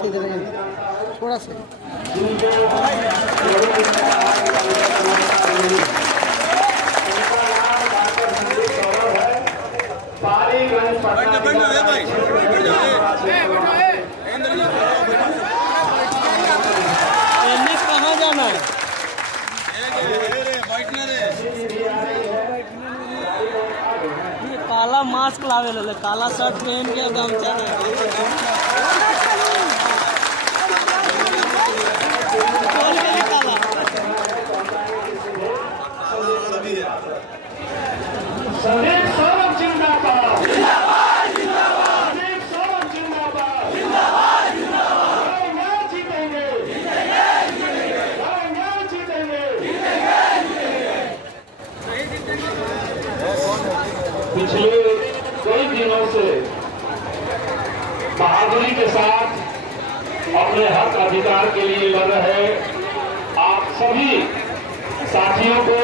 से इधर थोड़ा सा कहाँ जाना है? काला मास्क लावे ले, काला शर्ट पहन के गमछा पिछले कई दिनों से बहादुरी के साथ अपने हक अधिकार के लिए लड़ रहे आप सभी साथियों को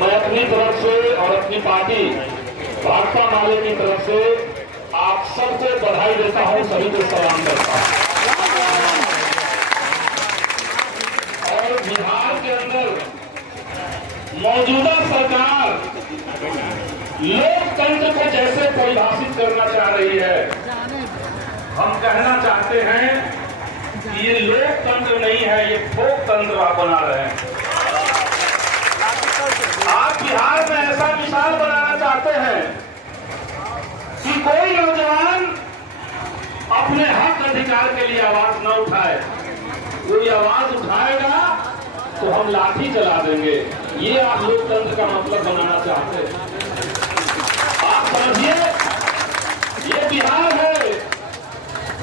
मैं अपनी तरफ से और अपनी पार्टी भाजपा माले की तरफ से आप सबको बधाई देता हूं, सभी को सलाम करता हूं। और बिहार के अंदर मौजूदा सरकार लोकतंत्र को जैसे परिभाषित करना चाह रही है, हम कहना चाहते हैं कि ये लोकतंत्र नहीं है, ये फोकतंत्र आप बना रहे हैं। आप बिहार में ऐसा मिसाल बनाना चाहते हैं कि कोई नौजवान अपने हक अधिकार के लिए आवाज न उठाए, कोई आवाज उठाएगा तो हम लाठी चला देंगे। ये आप लोकतंत्र का मतलब बनाना चाहते हैं। आप समझिए, ये बिहार है,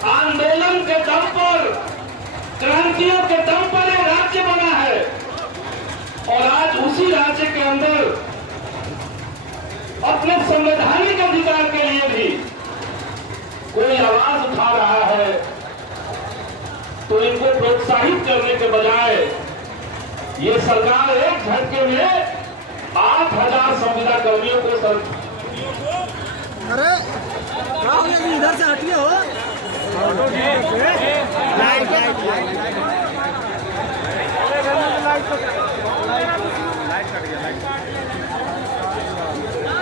आंदोलन के दम पर, क्रांतियों के दम पर ये राज्य बना है। और आज उसी राज्य के अंदर अपने संवैधानिक अधिकार के लिए भी कोई आवाज उठा रहा है, तो इनको प्रोत्साहित करने के बजाय ये सरकार एक झटके में 8,000 संविदा कर्मियों को अरे इधर से हटिए हो।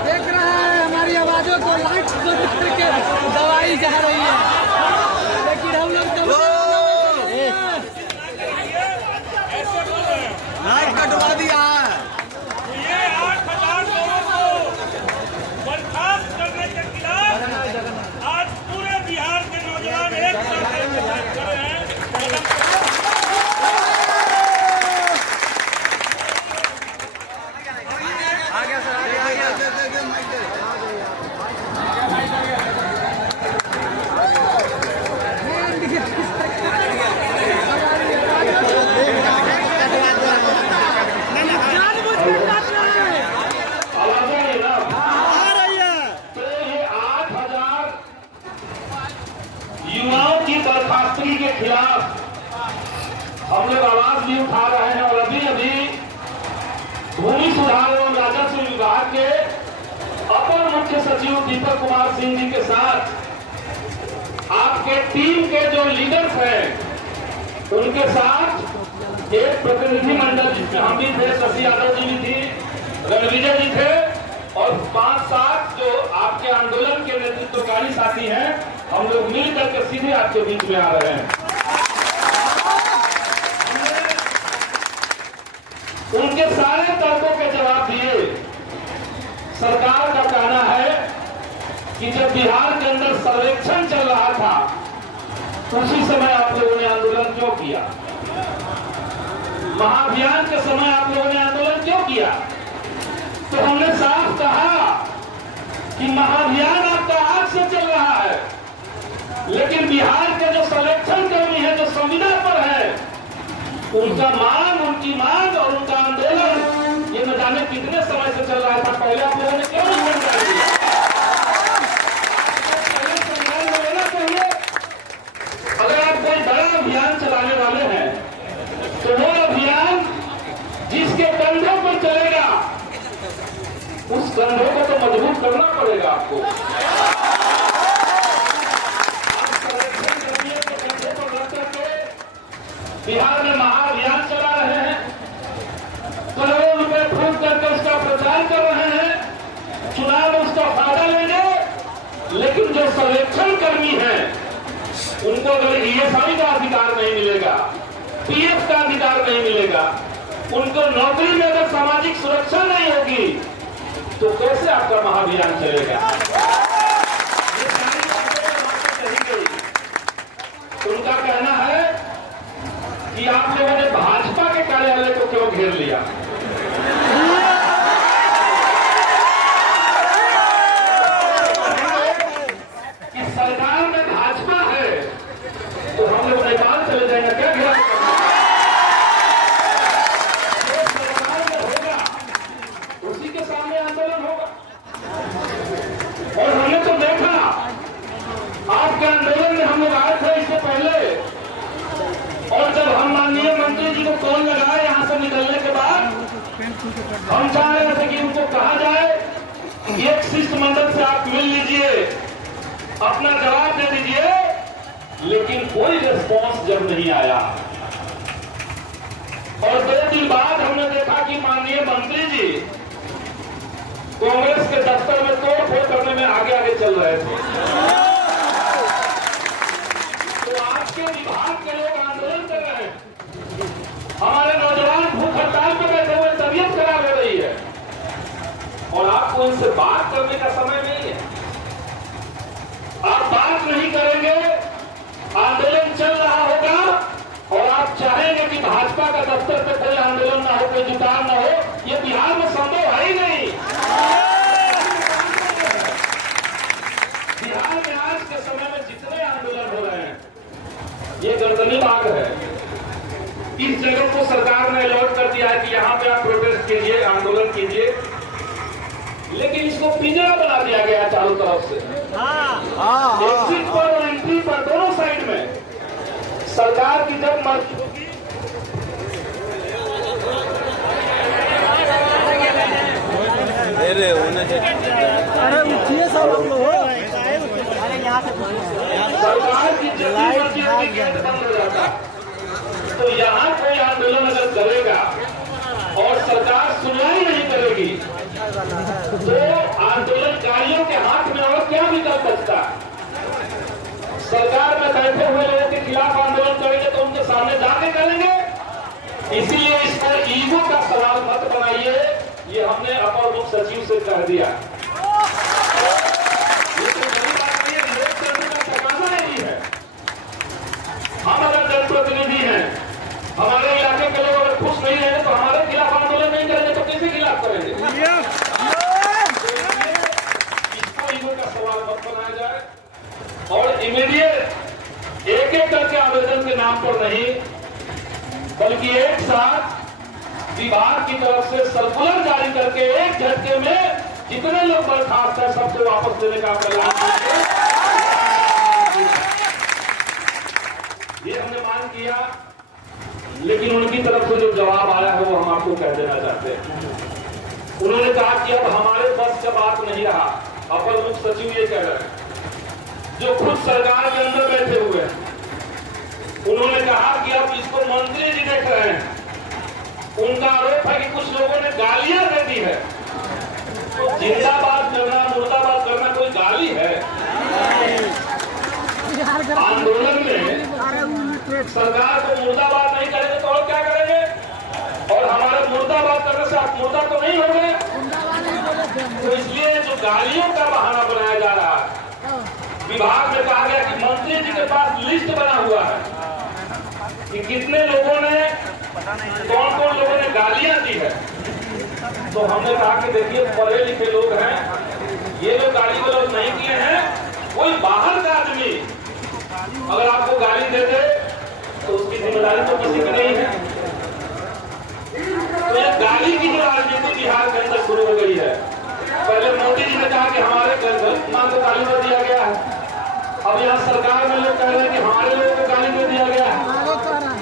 देख रहा है हमारी आवाजों को लाइट करके दवाई जा रही है, लेकिन हम लोग तो लाइट कटवा दिया है। ये 8,000 लोगों को बर्खास्त करने के खिलाफ आज पूरे बिहार के नौजवान एक साथ खड़े हैं। युवाओं की बर्खास्तगी के खिलाफ हम लोग आवाज भी उठा रहे हैं। और अभी अभी भूमि सुधार एवं राजस्व विभाग के अपर मुख्य सचिव दीपक कुमार सिंह जी के साथ आपके टीम के जो लीडर्स हैं उनके साथ एक प्रतिनिधि मंडल, जिसमें हम भी थे, शशि यादव जी भी थी, रणविजय जी थे, और 5-7 जो आपके आंदोलन के नेतृत्वकारी साथी हैं, हम लोग मिल करके सीधे आपके बीच में आ रहे हैं। उनके सारे तर्कों के जवाब दिए। सरकार का कहना है कि जब बिहार के अंदर सर्वेक्षण चल रहा था उसी समय आप लोगों ने आंदोलन क्यों किया? महाअभियान के समय आप लोगों ने आंदोलन क्यों किया? तो हमने साफ कहा कि महाअभियान आपका आज से चल रहा है, लेकिन बिहार के जो सर्वेक्षण कर्मी है, जो संविदा पर है, उनका उनकी मांग और उनका आंदोलन ये न जाने कितने समय से चल रहा था। पहले आप लोगों ने क्यों नहीं समझा दिया? पहले संज्ञान में लेना चाहिए। अगर आप कोई बड़ा अभियान चलाने वाले हैं तो वो अभियान जिसके कंधों पर चलेगा उस कंधों को तो मजबूत करना पड़ेगा आपको। आप सर्वेक्षण कर्मियों के कंधे बिहार में महाअभियान चला रहे हैं, करोड़ों रुपए फूंक करके उसका प्रचार कर रहे हैं, चुनाव में उसका फायदा लेंगे। लेकिन जो सर्वेक्षण कर्मी हैं उनको अगर ईएसआई का अधिकार नहीं मिलेगा, पीएफ का अधिकार नहीं मिलेगा, उनको नौकरी में अगर सामाजिक सुरक्षा नहीं होगी, तो कैसे आपका महाअभियान चलेगा? ये सारी बातें कही गई। उनका कहना है कि आप लोगों ने भाजपा के कार्यालय को क्यों घेर लिया? कि सरकार में भाजपा है तो हम लोग नेपाल चले जाएंगे क्या? घेरा सरकार में होगा उसी के सामने आंदोलन होगा। और हमने तो देखा आपके आंदोलन में हम लोग आए थे इससे पहले, और जब हम माननीय मंत्री जी को कॉल लगाए यहां से निकलने के बाद, हम चाह रहे थे कि उनको कहा जाए एक शिष्टमंडल से आप मिल लीजिए, अपना जवाब दे दीजिए, लेकिन कोई रिस्पॉन्स जब नहीं आया। और 2 दिन बाद हमने देखा कि माननीय मंत्री जी कांग्रेस के दफ्तर में तोड़फोड़ करने में आगे आगे चल रहे थे। तो आपके विभाग के लोग आंदोलन कर रहे हैं, हमारे नौजवान भूख हड़ताल पर बैठे हुए, तबीयत खराब हो रही है, और आपको इनसे बात करने का समय नहीं है। आप बात नहीं करेंगे, आंदोलन चल रहा होगा, और आप चाहेंगे कि भाजपा का दफ्तर पे कोई आंदोलन ना हो, कोई जुटान ना हो। ये बिहार में संभव है ही नहीं। बिहार में आज के समय में जितने आंदोलन हो रहे हैं, ये गर्दनी बाग है। इस जगह को सरकार ने अलॉट कर दिया है कि यहाँ पे आप प्रोटेस्ट कीजिए, आंदोलन कीजिए, लेकिन इसको पिंजरा बना दिया गया चारों तरफ से। एग्जिट पर और एंट्री पर दोनों साइड में सरकार की जब मर्जी होगी, अरे उठिए सब लोग हो, सरकार की जब मर्जी होगी गेट बंद हो जाता। तो यहाँ कोई आंदोलन अगर करेगा और सरकार सुनवाई नहीं करेगी, तो आंदोलनकारियों के हाथ में और क्या विकल्प बचता? सरकार में बैठे हुए लोगों के खिलाफ आंदोलन करेंगे तो उनके सामने जाके करेंगे। इसीलिए इस पर ईगो का सवाल मत बनाइए, ये हमने अपर मुख्य सचिव से कह दिया। ये तो बड़ी बात नहीं है, विरोध करने का तकाजा नहीं है। हम अगर जनप्रतिनिधि हैं, हमारे इलाके के लोग अगर खुश नहीं रहे तो हमारे खिलाफ आंदोलन नहीं करेंगे तो किसके खिलाफ करेंगे? इसको ईगो का सवाल मत बनाया जाए, और इमीडिएट एक एक करके आवेदन के नाम पर नहीं, बल्कि एक साथ विभाग की तरफ से सर्कुलर जारी करके एक झटके में जितने लोग बर्खास्त है सबको वापस लेने का ऐलान कीजिए। ये हमने मांग किया, लेकिन उनकी तरफ से जो जवाब आया है वो हम आपको कह देना चाहते हैं। उन्होंने कहा कि अब हमारे बस का बात नहीं रहा। अपर मुख्य सचिव ये कह रहे हैं, जो खुद सरकार के अंदर बैठे हुए हैं, उन्होंने कहा कि अब इसको मंत्री जी देख रहे हैं। उनका आरोप है कि कुछ लोगों ने गालियां दे दी है। तो जिंदाबाद करना, मुर्दाबाद करना कोई गाली है? आंदोलन में सरकार को मुर्दाबाद नहीं करेंगे तो और क्या करेंगे? और हमारे मुर्दाबाद करने से आप मुर्दा तो नहीं हो गए। तो इसलिए जो गालियों का बहाना बनाया जा रहा है, विभाग में कहा गया कि मंत्री जी के पास लिस्ट बना हुआ है कि कितने लोगों ने, कौन कौन लोगों ने गालियां दी है। तो हमने कहा कि देखिए पढ़े लिखे लोग हैं, ये जो गाली गलौज नहीं किए हैं, कोई बाहर का आदमी अगर आपको गाली दे दे तो उसकी जिम्मेदारी तो किसी की नहीं है। तो ये गाली की जो राजनीति बिहार के अंदर शुरू हो गई है। पहले मोदी जी ने कहा कि हमारे मां को गाली दे दिया गया है, अब यहाँ सरकार में लोग कह रहे हैं कि हमारे लोगों को गाली दे दिया गया है।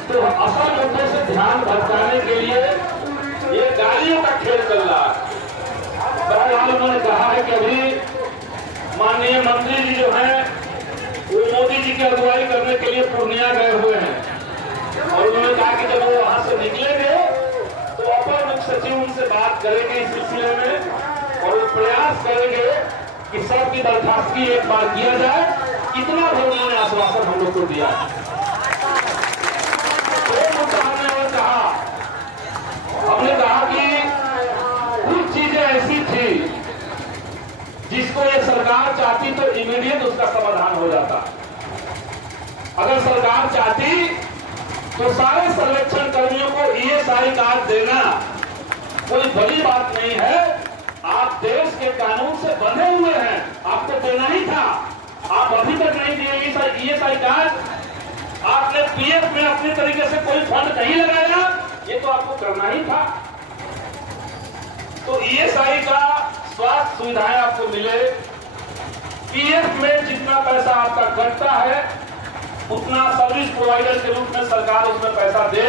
तो असल मुद्दे से ध्यान भटकाने के लिए ये गालियों का खेल चल रहा है। बहरहाल उन्होंने कहा है कि अभी माननीय मंत्री जी जो हैं वो मोदी जी की अगुवाई करने के लिए पूर्णिया गए हुए हैं। और उन्होंने कहा कि जब वो वहां से निकलेंगे तो अपर मुख्य सचिव उनसे बात करेंगे इस सिलसिले में और वो प्रयास करेंगे कि सबकी दरखास्तगी एक बार किया जाए। इतना भी उन्होंने आश्वासन हम लोग को दिया। हमने कहा कि कुछ चीजें ऐसी थी जिसको ये सरकार चाहती तो इमीडिएट उसका समाधान हो जाता। अगर सरकार चाहती तो सारे सर्वेक्षण कर्मियों को ईएसआई कार्ड देना कोई बड़ी बात नहीं है। आप देश के कानून से बंधे हुए हैं, आपको देना ही था। आप अभी तक नहीं दिए ईएसआई कार्ड। आपने पीएफ में अपने तरीके से कोई फंड नहीं लगाया, ये तो आपको करना ही था। तो ईएसआई का स्वास्थ्य सुविधाएं आपको मिले, पीएफ में जितना पैसा आपका कटता है उतना सर्विस प्रोवाइडर के रूप में सरकार उसमें पैसा दे।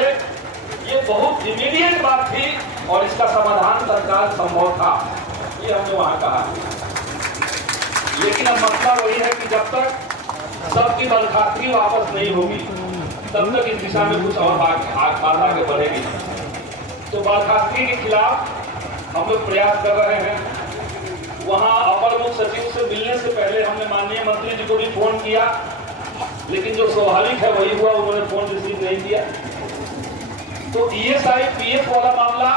ये बहुत इमीडिएट बात थी और इसका समाधान तत्काल संभव था, ये हमने वहां कहा। लेकिन अब मसला वही है कि जब तक सबकी बर्खास्तगी वापस नहीं होगी तब तक इस दिशा में कुछ और बात आगे बढ़ेगी। तो बर्खास्तगी के खिलाफ हम लोग प्रयास कर रहे हैं। वहां अपर मुख्य सचिव से मिलने से पहले हमने माननीय मंत्री जी को भी फोन किया, लेकिन जो स्वाभाविक है वही हुआ, उन्होंने फोन रिसीव नहीं किया। तो ईएसआई पीएफ वाला मामला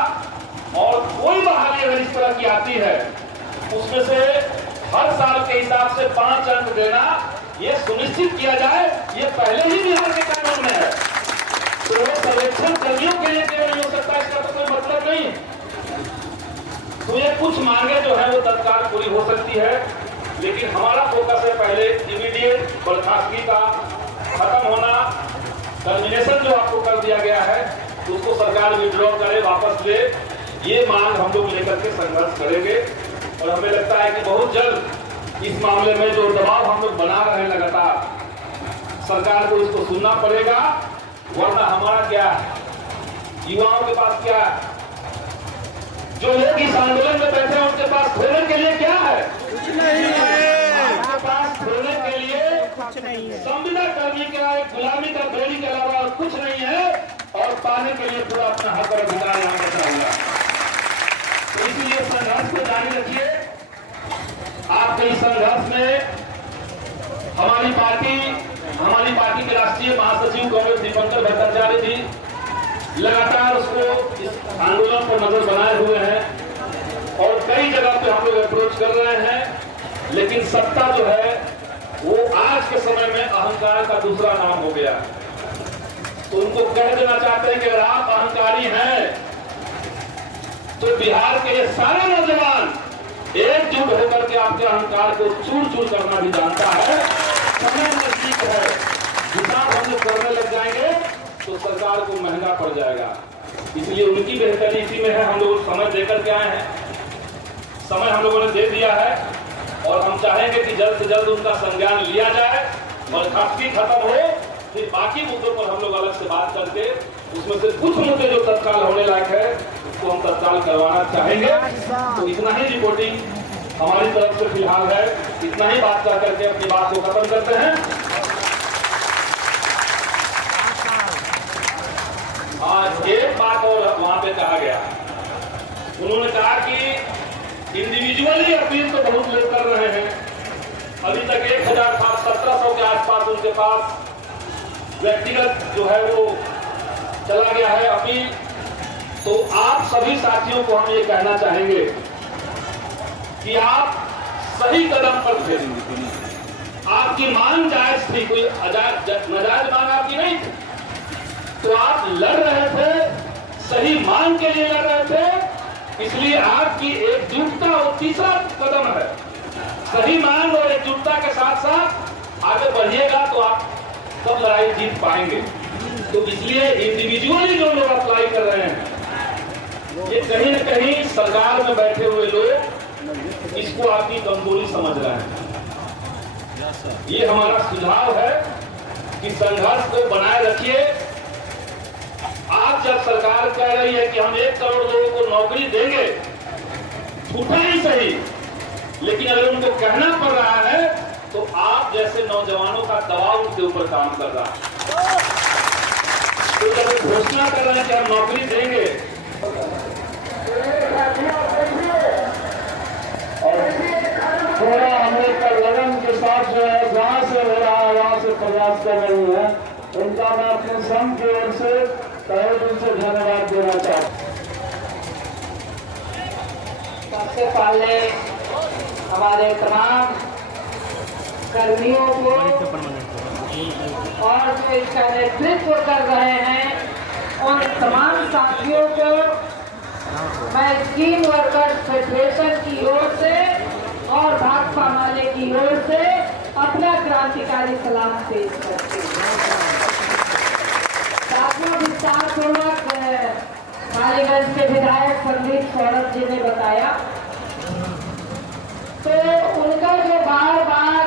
और कोई बहाली अगर इस तरह की आती है उसमें से हर साल के हिसाब से 5 अंक देना ये सुनिश्चित किया जाए, ये पहले ही बिहार के कानून में है। तो सर्वेक्षण कर्मियों के लिए केवल नहीं हो सकता, इसका तो कोई मतलब नहीं है। तो ये कुछ मांगे जो है वो तत्काल पूरी हो सकती है, लेकिन हमारा फोकस है पहले इमीडिएट बर्खास्तगी का खत्म होना। टर्मिनेशन जो आपको कर दिया गया है उसको सरकार विड्रॉ करे, वापस ले, ये मांग हम लोग लेकर के संघर्ष करेंगे। और हमें लगता है कि बहुत जल्द इस मामले में जो दबाव हम लोग बना रहे हैं लगातार, सरकार को इसको सुनना पड़ेगा। वरना हमारा क्या है, युवाओं के पास क्या है, जो लोग इस आंदोलन में बैठे हैं उनके पास खोने के लिए क्या है? कुछ नहीं है। उनके पास खोने के लिए कुछ नहीं है। संविदा कर्मी का एक गुलामी का बेड़ी के अलावा और कुछ नहीं है, और पाने के लिए पूरा अपना हक और अधिकार यहाँ बचा हुआ। तो इसीलिए संघर्ष को जारी रखिए। आपके इस संघर्ष में हमारी पार्टी के राष्ट्रीय महासचिव कांग्रेस दीपंकर भट्टाचार्य जी लगातार उसको इस आंदोलन पर नजर बनाए हुए हैं और कई जगह पे हम लोग अप्रोच कर रहे हैं। लेकिन सत्ता जो है वो आज के समय में अहंकार का दूसरा नाम हो गया। तो उनको कह देना चाहते हैं कि अगर आप अहंकारी हैं तो बिहार के ये सारे नौजवान एकजुट होकर के आपके अहंकार को चूर चूर करना भी जानता है। समय नजदीक है, हिसाब हम लोग करने लग जाएंगे तो सरकार को महंगा पड़ जाएगा। इसलिए उनकी बेहतरी इसी में है। हम लोग समय देकर के आए हैं, समय हम लोगों ने दे दिया है और हम चाहेंगे कि जल्द से जल्द उनका संज्ञान लिया जाए, बर्खास्तगी खत्म हो, फिर बाकी मुद्दों पर हम लोग अलग से बात करके उसमें से कुछ मुद्दे जो तत्काल होने लायक है उसको हम तत्काल करवाना चाहेंगे। तो इतना ही रिपोर्टिंग हमारी तरफ से फिलहाल है, इतना ही बात कर करके अपनी बात को खत्म करते हैं। आज एक बात और वहां पे कहा गया, उन्होंने कहा कि इंडिविजुअली अपील तो बहुत लोग कर रहे हैं। अभी तक 1700 के आसपास उनके पास व्यक्तिगत जो है वो चला गया है अपील। तो आप सभी साथियों को हम ये कहना चाहेंगे कि आप सही कदम पर थे। आपकी मांग जायज थी, कोई नाजायज मांग आपकी नहीं थी। तो आप लड़ रहे थे, सही मांग के लिए लड़ रहे थे, इसलिए आपकी एकजुटता और तीसरा कदम है। सही मांग और एकजुटता के साथ साथ आगे बढ़िएगा तो आप सब लड़ाई जीत पाएंगे। तो इसलिए इंडिविजुअली जो लोग अप्लाई कर रहे हैं, ये कहीं न कहीं सरकार में बैठे हुए लोग इसको आपकी कमजोरी समझ रहे हैं। ये हमारा सुझाव है कि संघर्ष को बनाए रखिए। आज जब सरकार कह रही है कि हम 1 करोड़ लोगों को नौकरी देंगे, झूठा ही सही, लेकिन अगर उनको कहना पड़ रहा है तो आप जैसे नौजवानों का दबाव उनके ऊपर काम कर रहा है। तो जब घोषणा कर रहे हैं कि हम नौकरी देंगे, और थोड़ा हम लोग का लगन के साथ जो है जहाँ से हो रहा है वहाँ से प्रयास कर रही है, उनका मैं अपने श्रम की ओर से तहे दिल से धन्यवाद देना चाहता हूँ। सबसे पहले हमारे तमाम कर्मियों को और जो इसका नेतृत्व कर रहे हैं उन तमाम साथियों को मैं स्कीम वर्कर्स फेडरेशन की ओर से और भाकपा माले की ओर से अपना क्रांतिकारी सलाम पेश करती हूँ। साथियों, विस्तारपूर्वक मालीगंज के विधायक संदीप सौरभ जी ने बताया, तो उनका जो बार बार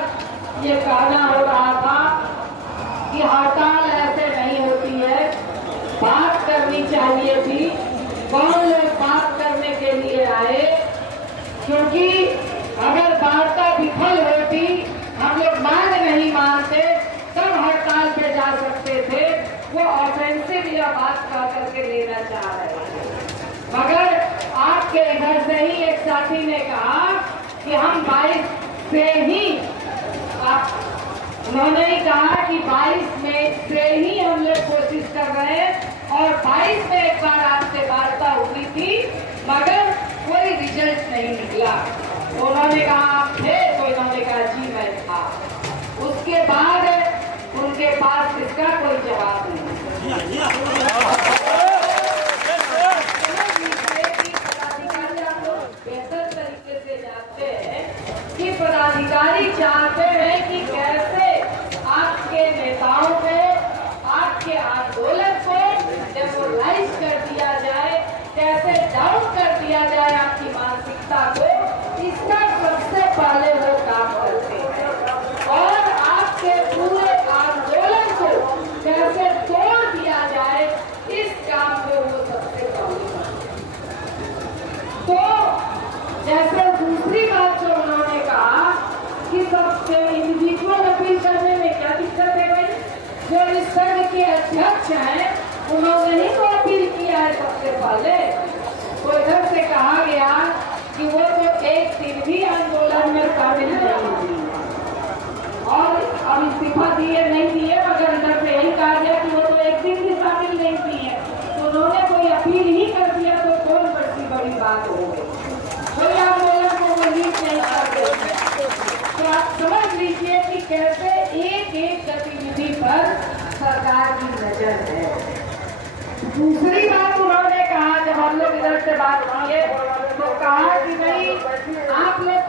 ये कहना हो रहा था कि हड़ताल ऐसे नहीं होती है, बात करनी चाहिए थी। कौन लोग बात करने के लिए आए? क्योंकि अगर वार्ता विफल होती, हम लोग मांग नहीं मानते, तब हड़ताल पे जा सकते थे। वो ऑफेंसिव या बात कह करके लेना चाह रहे थे। मगर आपके इधर से ही एक साथी ने कहा कि हम 22 से ही, उन्होंने ही कहा कि 22 में से ही हम लोग कोशिश कर रहे हैं, और 22 में एक बार आपसे वार्ता हुई थी मगर कोई रिजल्ट नहीं निकला। उन्होंने कहा आप थे? तो इन्होंने कहा जी मैं था। उसके बाद उनके पास इसका कोई जवाब नहीं। पदाधिकारी आप लोग बेहतर तरीके से जानते हैं कि पदाधिकारी चाहते हैं कि कैसे आपके नेताओं को, आपके आंदोलन को डेमोरलाइज कर दिया जाए, कैसे डाउन कर दिया जाए आपकी मानसिकता को, इसका सबसे पहले वो काम करते हैं। और आपके पूरे आंदोलन को कैसे तोड़ दिया जाए, इस काम को वो सबसे पहले करते हैं। तो जैसे दूसरी बात जो उन्होंने कहा कि सबसे इंडिविजुअल अपील करने में क्या दिक्कत है भाई? जो इस संघ के अध्यक्ष हैं उन्होंने ही तो अपील किया है सबसे पहले। तो इधर से कहा गया कि वो तो एक दिन भी आंदोलन में शामिल नहीं हुई और अब इस्तीफा दिए नहीं दिए, मगर इधर से यही कहा गया कि वो तो एक दिन भी शामिल नहीं किए। तो उन्होंने कोई अपील ही कर दिया तो कौन बड़ी बात हो गई? कोई आंदोलन को वो लीड नहीं करते। तो आप समझ लीजिए कि कैसे एक एक गतिविधि पर सरकार की नजर है। दूसरी बात उन्होंने कहा, जब हम लोग इधर से बात किए तो कहा कि भाई आप लोग